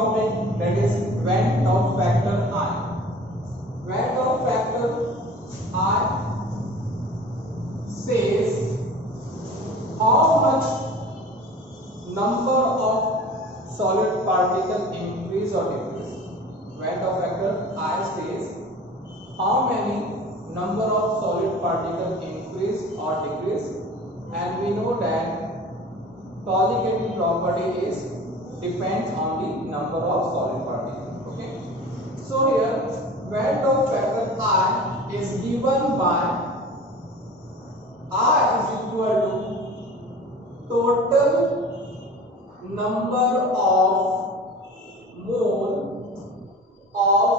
topic, that is Venn of factor I. Venn of factor I says how much number of solid particle increase or decrease. Venn of factor I says how many number of solid particle increase or decrease, and we know that conjugative property is depends on the number of solid particles. Okay, so here Venn of factor I is given by I is equal to total number of mole of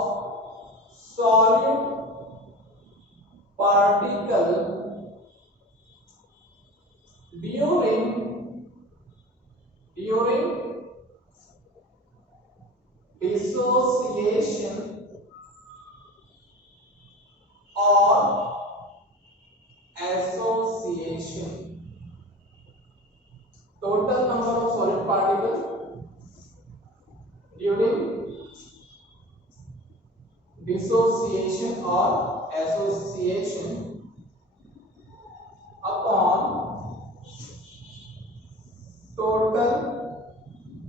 solid particle during dissociation or association. Total number of solid particles during dissociation or association upon total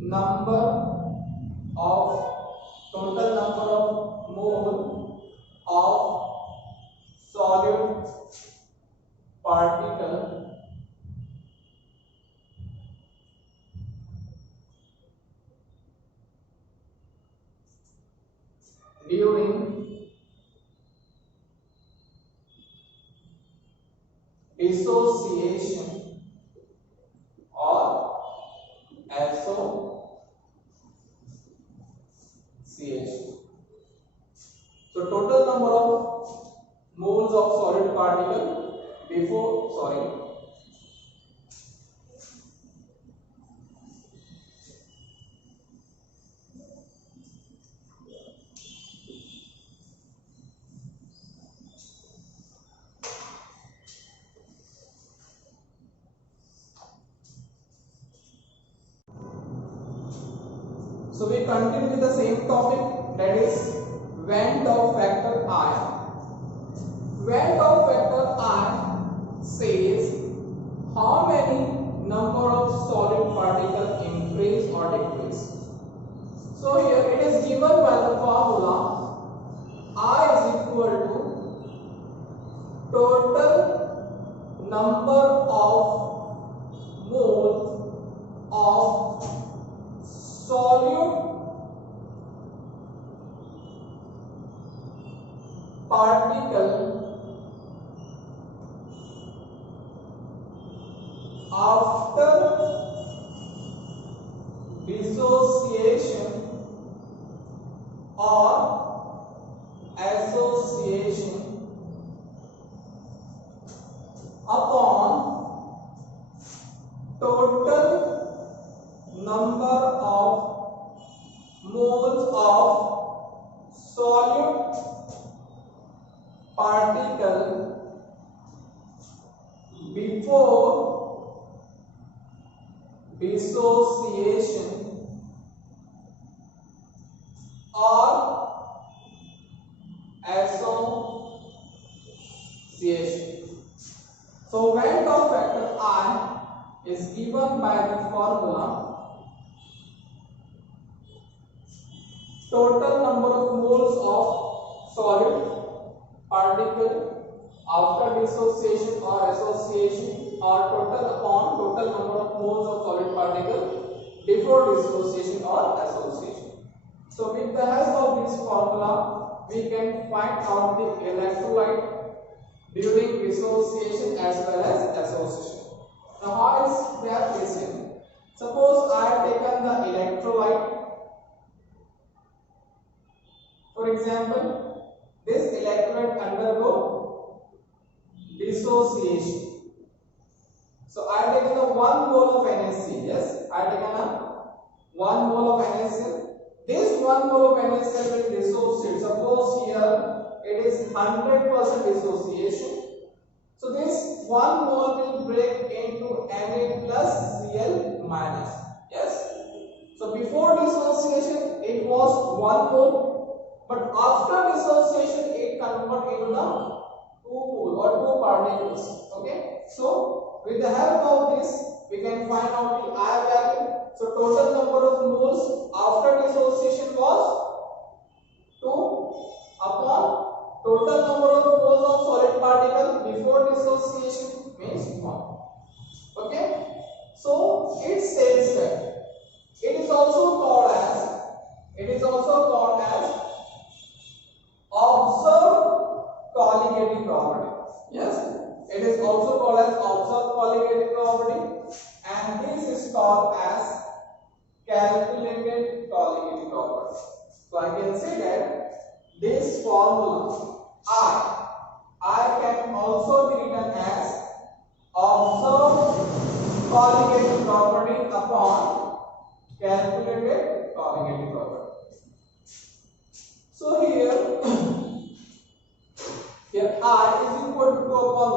number of mole of solid particle during dissociation or association. So total number of moles of solid particle So we continue with the same topic, that is Venn of factor I. Venn of factor I says how many number of solid particle increase or decrease. So here it is given by the formula I is equal to total number of moles of solute particle after dissociation or association upon total number of moles of solute particle before dissociation or association. So Venn of factor I is given by the formula total number of moles of solid particle after dissociation or association, or total number of moles of solid particle before dissociation or association. So with the help of this formula we can find out the electrolyte during dissociation as well as association. Now how is that listen? Suppose I have taken the electrolyte. For example, this electrolyte undergo dissociation. So I have taken a 1 mole of NaCl. Yes, I have taken a 1 mole of NaCl. This 1 mole of NaCl will dissociate. Suppose here it is 100% dissociation. So this 1 mole will break into Na plus Cl minus. Yes. So before dissociation it was 1 mole, but after dissociation it converted into the 2 mole or 2 particles. Okay, so with the help of this we can find out the I value. So total number of moles after dissociation was 2 upon total number of moles of solid particle before dissociation means 1. Okay, so it says that it is also called as observed colligative property. Yes, it is also called as observed colligative property, and this is called as calculated colligative property. So I can say that this formula I can also be written as observed colligative property upon calculated colligative property. So here I is equal to 2 upon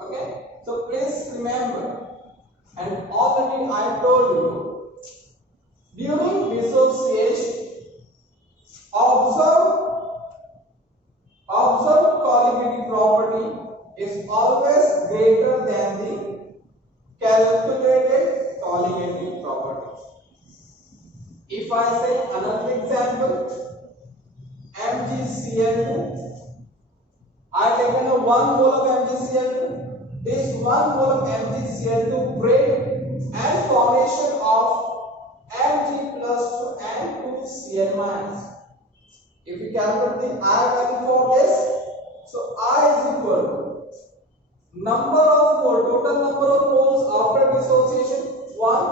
1. Okay, so please remember, and already I told you, during dissociation observed colligative property is always greater than the calculated colligative property. If I say another example, MgCl2, I have taken a 1 mole of MgCl2. This 1 mole of MgCl2 break and formation of Mg plus to N2Cl minus. If we calculate the I value for this, so I is equal to number of moles, total number of moles after dissociation 1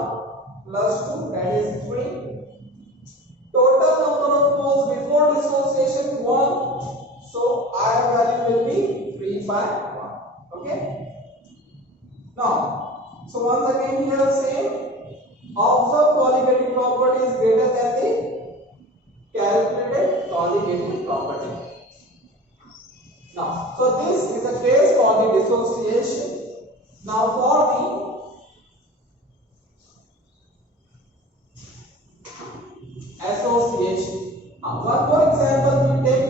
plus 2, that is 3. Total number of moles before dissociation 1, so I value will be 3 by 1. Okay. Now, so once again here same, observed colligative property is greater than the calculated colligative property. Now, so this is a case for the dissociation. Now for the association. One more example we take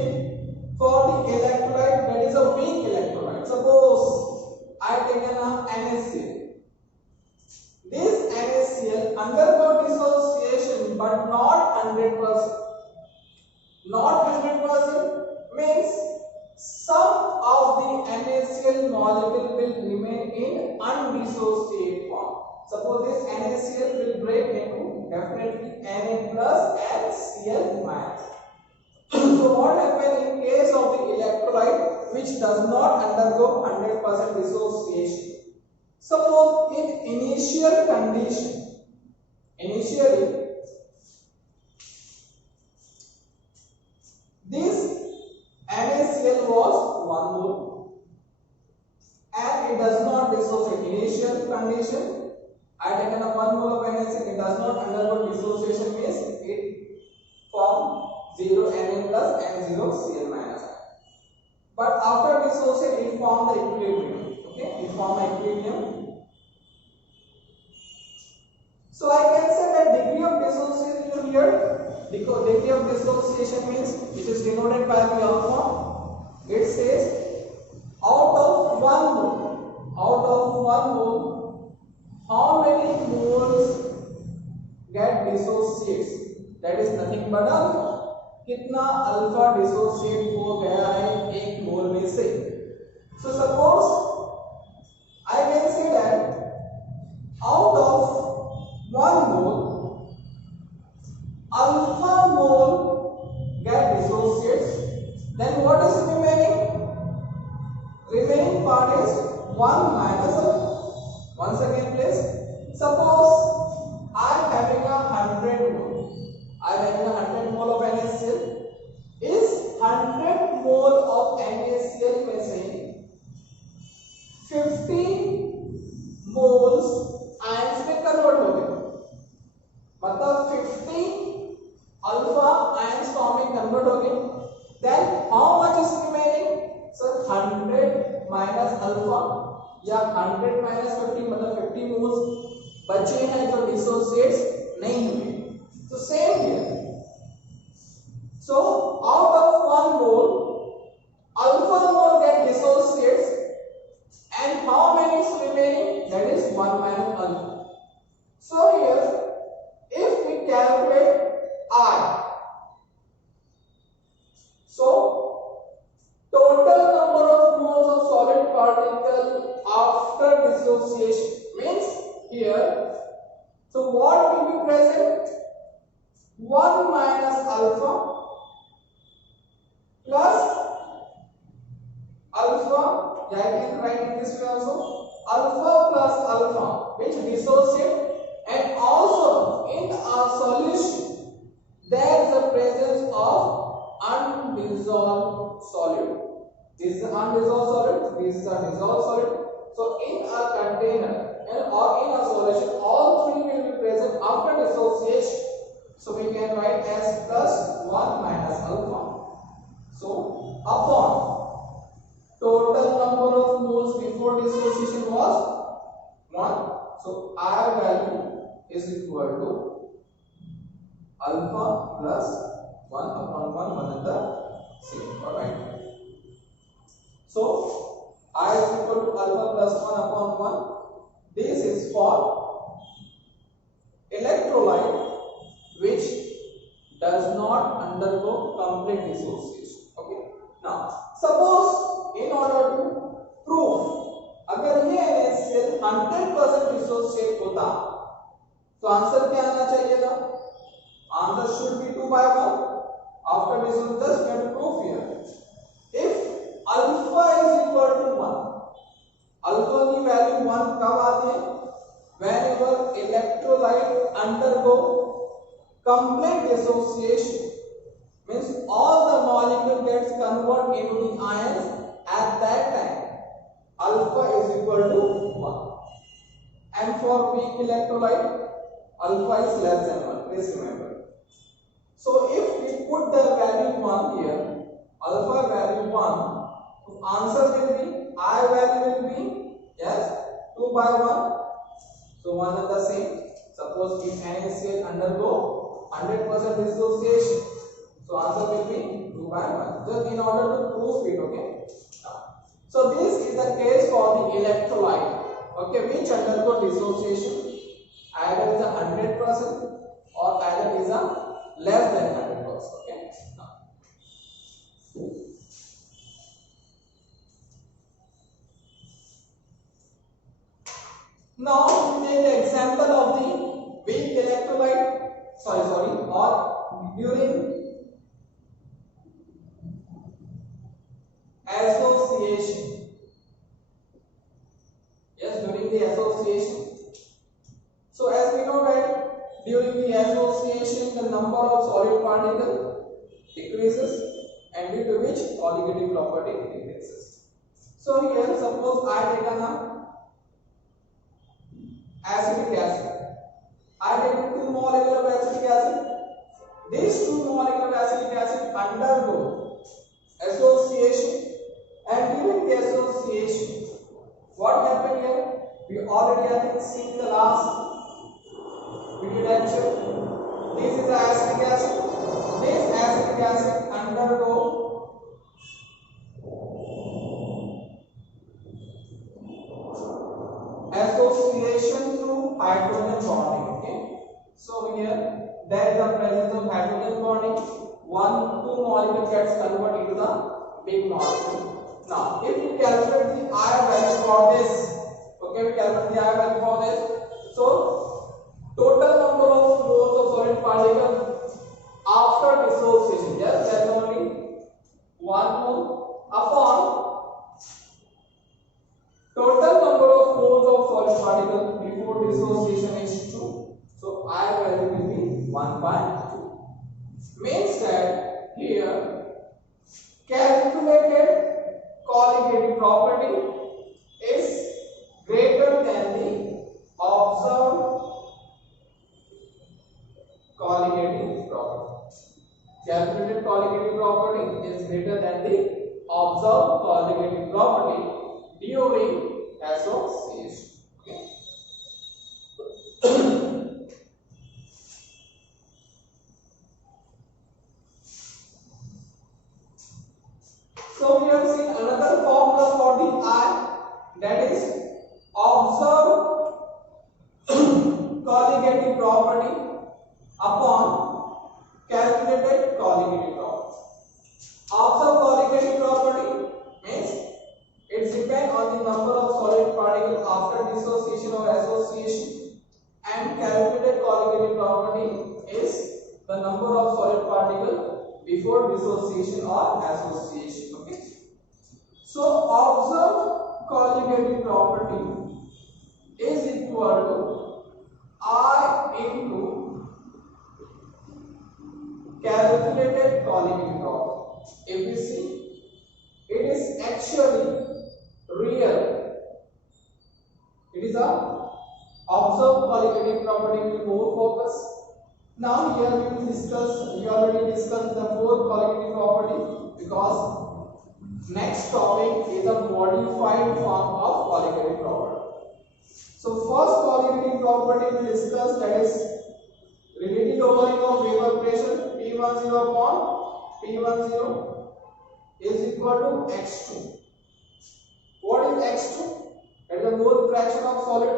for the electrolyte, that is a weak electrolyte. Suppose I taken a NaCl. This NaCl undergo dissociation but not 100%. Not 100% means some of the NaCl molecule will remain in undissociated form. Suppose this NaCl will break into definitely Na plus and Cl minus. So what happens in case of the electrolyte which does not undergo 100% dissociation? Suppose in initial condition, initially this NaCl was 1 mole and it does not dissociate. Initial condition, I taken a 1 mole of NaCl, it does not undergo dissociation means it form 0 Na plus and 0 Cl minus. But after dissociation it form the equilibrium. Okay, it form equilibrium. So I can say that degree of dissociation here, degree of dissociation means which is denoted by the alpha. It says out of 1 mole, how many moles get dissociates? That is nothing but alpha. कितना alpha dissociate हो गया है 1 मोल में से? So suppose I can say that out of 1 mole, alpha mole get dissociates. Then what is remaining? Remaining part is 1 minus alpha. Once again, please. Suppose I am having a 100 mole. I am having a 100 mole of NaCl. Is 100 mole of NaCl में से 50 moles ions में convert हो गए, मतलब 50 alpha ions form में convert हो गए. Then how much is remaining? Sir, 100 minus alpha या 100 minus 50 मतलब 50 moles बचे हैं जो डिसोसिएट्स नहीं हुए. So same here. So out of 1 mole, alpha mole get dissociates, and how many is remaining? That is 1 minus alpha. So here, if we calculate I, so total number of moles of solid particle after dissociation means here, so what will be present? 1 minus alpha plus alpha, I can write it this way also, alpha plus alpha which dissociate, and also in our solution there is a presence of undissolved solid. This is undissolved solid, this is a dissolved solid. So in a container or in a solution, all three will be present after dissociation. So we can write as plus 1 minus alpha. So upon total number of moles before dissociation was 1. So I value is equal to alpha plus 1 upon 1 is the same. Alright. So I is equal to alpha plus 1 upon 1. This is for electrolyte which does not undergo complete dissociation. Okay. Now suppose in order to prove अगर ये NaCl 100% dissociate होता तो answer क्या आना चाहिए था? Answer should be 2 by 1. After dissociation, just we have to prove here. If alpha is equal to 1, alpha की value 1 कब आती है? Whenever electrolyte undergo complete dissociation, means all the molecule gets converted into the ions. At that time, alpha is equal to 1. And for weak electrolyte, alpha is less than 1. Please remember. So if we put the value 1 here, alpha value 1, so answer will be, I value will be, yes, 2 by 1. So one are the same. Suppose if NaCl undergo 100% dissociation, so answer will be 2 by 1. Just in order to prove it, okay. So this is the case for the electrolyte, okay, which undergo dissociation. Either is a 100% or either is a less than 100%. Okay. Now we take the example of the weak electrolyte. Or during association. Yes, during the association. So as we know that during the association the number of solid particle decreases, and due to which colligative property decreases. So here suppose I take an acetic acid. I take 2 molecules of acetic acid. These 2 molecules of acetic acid undergo association, and during the association, what happened here? We already have seen the last video lecture. This is the acetic acid. This acetic acid undergo association through hydrogen bonding. Okay. So here there is the presence of hydrogen bonding. 2 molecule gets converted into the big molecule. Now, if we calculate the I value for this, okay, we calculate the I value for this. So total number of moles of solid particle after dissociation, yes, there is only 1 mole upon total number of moles of solid particle before dissociation is 2. So I value will be 1 by 2. Means that here calculated colligative property is greater than the observed colligative property. Calculated colligative property is greater than the observed colligative property during association. Okay. It depends on the number of solid particles after dissociation or association, and calculated colligative property is the number of solid particles before dissociation or association. Okay. So observed colligative property is equal to I into calculated colligative property. If we see, it is actually real. It is a observed colligative property will more focus. Now here we will discuss. We already discussed the four colligative property because next topic is a modified form of colligative property. So first colligative property we discuss, that is relative lowering of vapor pressure P10 upon P10 is equal to X2. What is X2? It is the mole fraction of solid.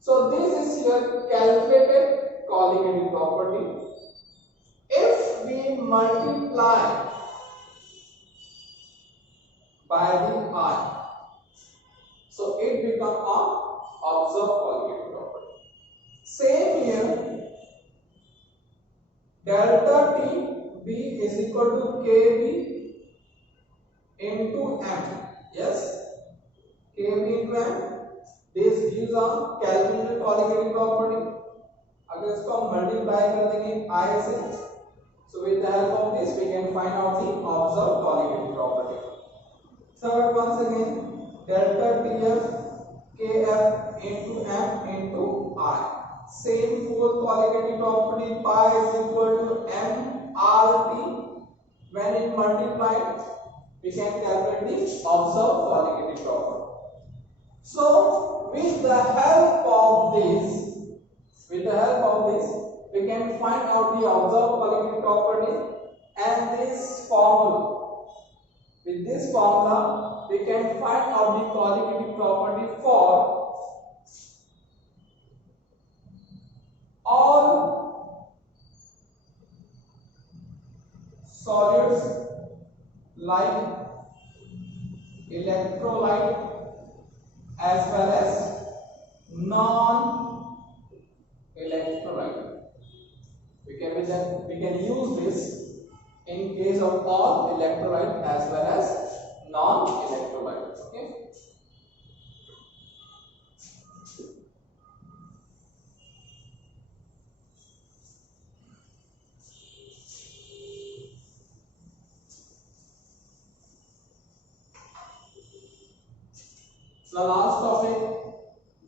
So this is here calculated colligative property. If we multiply by the I, so it becomes a observed colligative property. Same here, delta T B is equal to KB into M. Yes, KB into M. This gives a calculated colligative property. अगर इसको हम multiply कर देंगे I से, so with the help of this we can find out the observed colligative property. Third, once again, delta TF KF into M into I. Same fourth colligative property, pi is equal to MRT. When it multiplied, we can calculate the observed colligative property. So with the help of this, we can find out the observed colligative property, and this formula. With this formula, we can find out the colligative property for all solids like electrolyte as well as non-electrolyte. We can use this in case of all electrolyte as well as non-electrolyte. Okay. The last topic,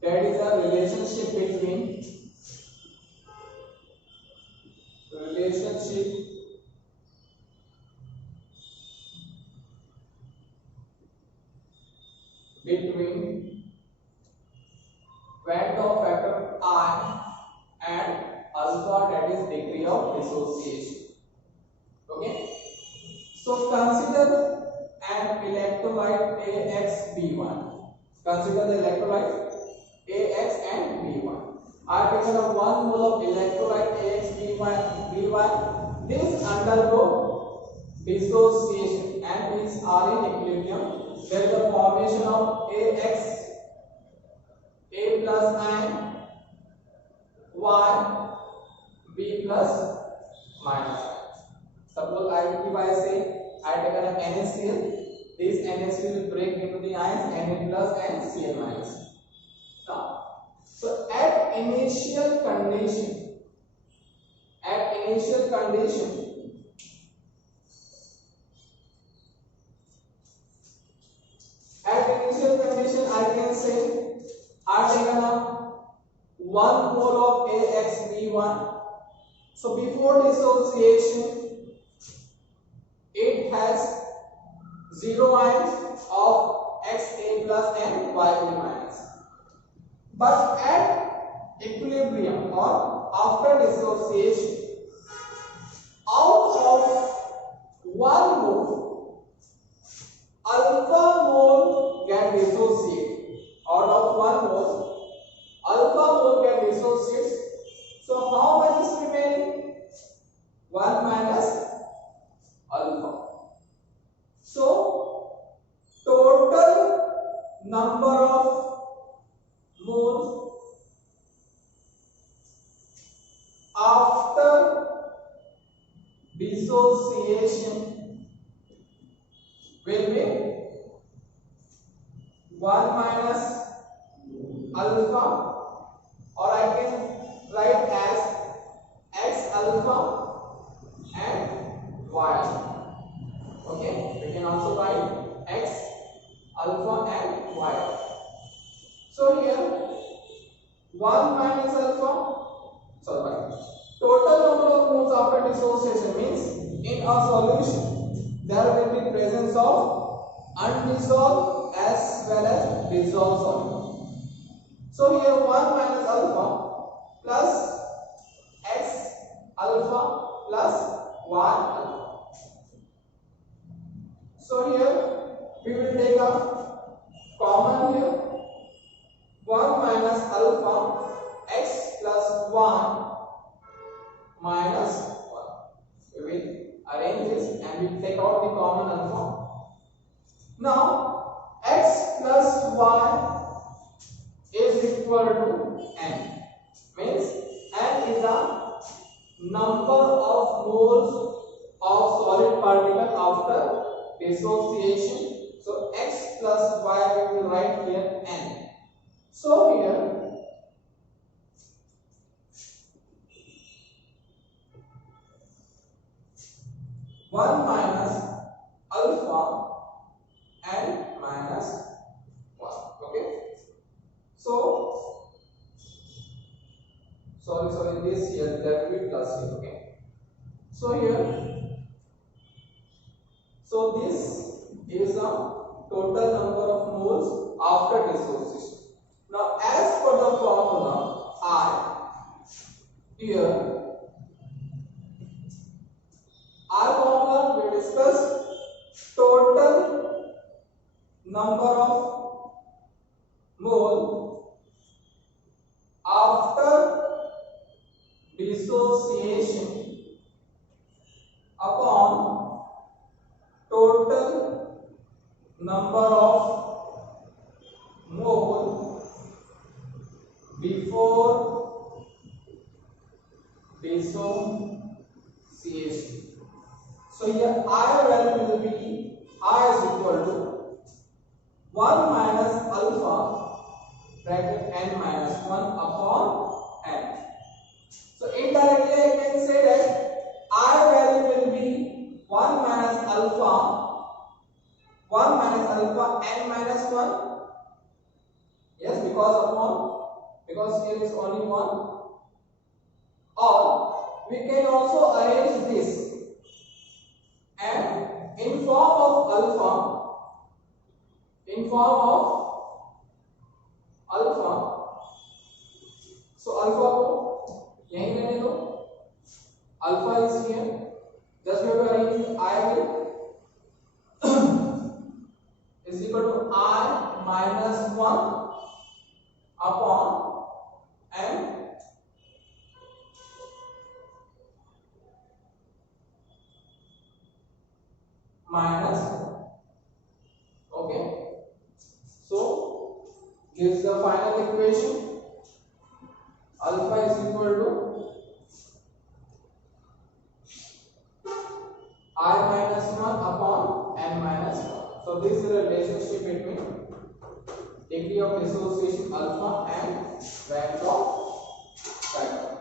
that is a relationship between Van't factor I and alpha, that is degree of dissociation. Okay. So consider an electrolyte AXB1. Consider the electrolyte AX and B1. I have taken a 1 mole of electrolyte AXB1. This undergo dissociation and these are in equilibrium. There is a formation of AX, A plus and Y, B plus minus. Suppose I say I have taken an NaCl. This NaCl will break into the ions Na plus and Cl minus. Now, so at initial condition, I can say I have taken up 1 mole of AXB1. So before dissociation, it has 0 ions of Xa plus and Yb minus. But at equilibrium or after dissociation, out of 1 mole, alpha mole get dissociated. Out of 1 mole, alpha mole get dissociated. So how much is remaining? 1 minus alpha. So total number of moles after dissociation will be 1 minus alpha, or I can write as x alpha and y alpha. Okay, we can also write x alpha and y alpha. So here 1 minus alpha, total number of moles after dissociation means in a solution there will be presence of undissolved as well as dissolved solute. So here 1 minus alpha plus x alpha plus y alpha. So here we will take a common here, 1 minus alpha x plus 1 minus 1. We will arrange this and we will take out the common alpha. Now x plus y is equal to n, means n is a number of moles of solid particle after dissociation. So x plus y we will write here n. So here 1 minus alpha and minus 1. Okay. So sorry, this here that will be plus here. Okay. So here, so this is a total number of moles after dissociation. Now as per the formula I, here our formula we discuss total number of mole after dissociation upon total number of mole before dissociation. So here I value will be I is equal to 1 minus alpha bracket n minus 1 upon n. So indirectly I can say that I value will be 1 minus alpha n minus 1. Yes, because here is only 1. Or we can also arrange this and in form of alpha, so alpha को यहीं रहने दो, alpha is here, just we have to arrange I will is equal to I minus 1 upon n minus 1. Okay, so gives the final equation, alpha is equal to I minus 1 upon n minus 1. So this is the relationship between degree of dissociation alpha and rank of factor.